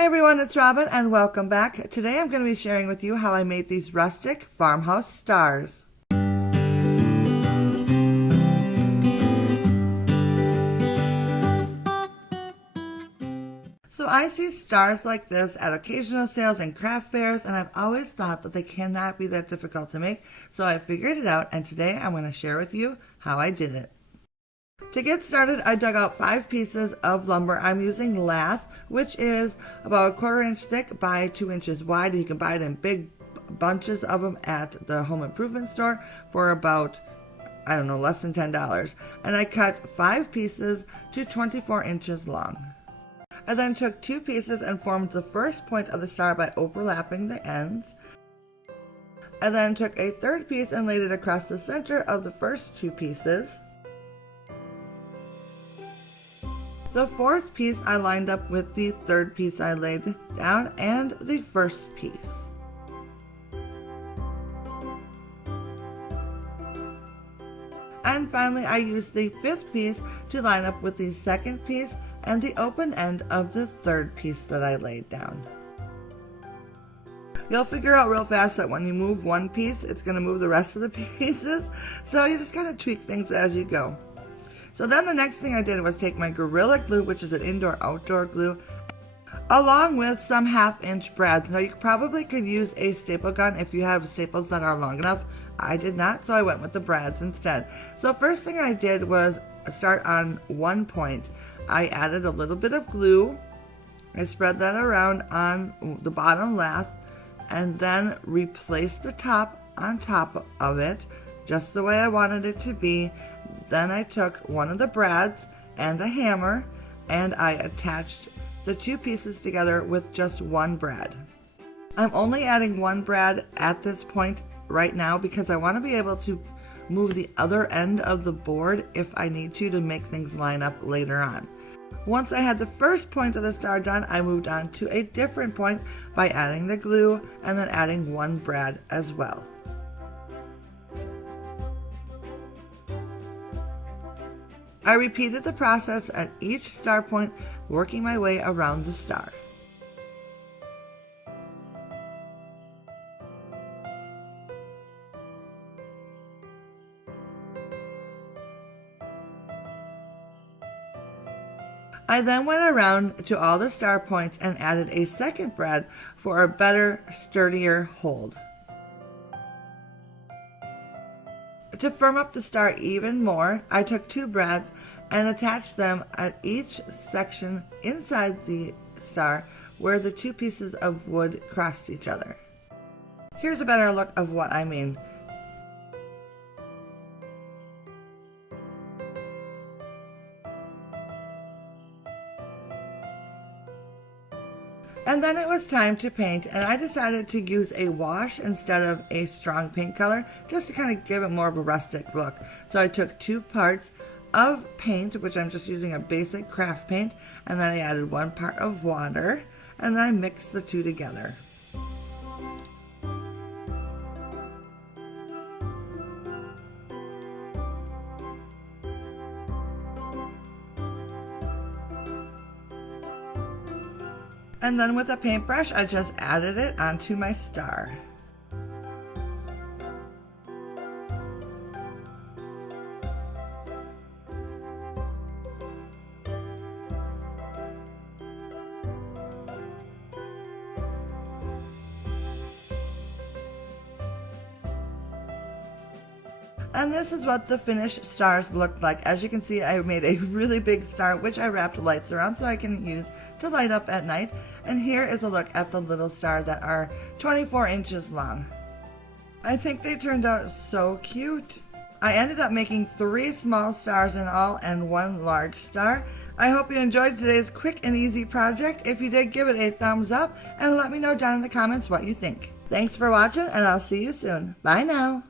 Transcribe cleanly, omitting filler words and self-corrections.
Hi everyone, it's Robin and welcome back. Today I'm going to be sharing with you how I made these rustic farmhouse stars. So I see stars like this at occasional sales and craft fairs, and I've always thought that they cannot be that difficult to make, so I figured it out, and today I'm going to share with you how I did it. To get started, I dug out 5 pieces of lumber. I'm using Lath, which is about 1/4 inch thick by 2 inches wide. You can buy it in big bunches of them at the home improvement store for about, less than $10. And I cut 5 pieces to 24 inches long. I then took 2 pieces and formed the first point of the star by overlapping the ends. I then took a 3rd piece and laid it across the center of the first 2 pieces. The 4th piece I lined up with the 3rd piece I laid down and the first piece. And finally I used the 5th piece to line up with the 2nd piece and the open end of the 3rd piece that I laid down. You'll figure out real fast that when you move one piece, it's going to move the rest of the pieces, so you just gotta tweak things as you go. So then the next thing I did was take my Gorilla Glue, which is an indoor-outdoor glue, along with some 1/2 inch brads. Now you probably could use a staple gun if you have staples that are long enough. I did not, so I went with the brads instead. So first thing I did was start on one point. I added a little bit of glue. I spread that around on the bottom lath and then replaced the top on top of it, just the way I wanted it to be. Then I took one of the brads and a hammer and I attached the 2 pieces together with just one brad. I'm only adding one brad at this point right now because I want to be able to move the other end of the board if I need to make things line up later on. Once I had the first point of the star done, I moved on to a different point by adding the glue and then adding one brad as well. I repeated the process at each star point, working my way around the star. I then went around to all the star points and added a 2nd brad for a better, sturdier hold. To firm up the star even more, I took 2 brads and attached them at each section inside the star where the 2 pieces of wood crossed each other. Here's a better look of what I mean. And then it was time to paint, and I decided to use a wash instead of a strong paint color just to kind of give it more of a rustic look. So I took 2 parts of paint, which I'm just using a basic craft paint, and then I added 1 part of water, and then I mixed the 2 together. And then with a paintbrush, I just added it onto my star. And this is what the finished stars looked like. As you can see, I made a really big star, which I wrapped lights around so I can use to light up at night. And here is a look at the little star that are 24 inches long. I think they turned out so cute. I ended up making 3 small stars in all and 1 large star. I hope you enjoyed today's quick and easy project. If you did, give it a thumbs up and let me know down in the comments what you think. Thanks for watching, and I'll see you soon. Bye now.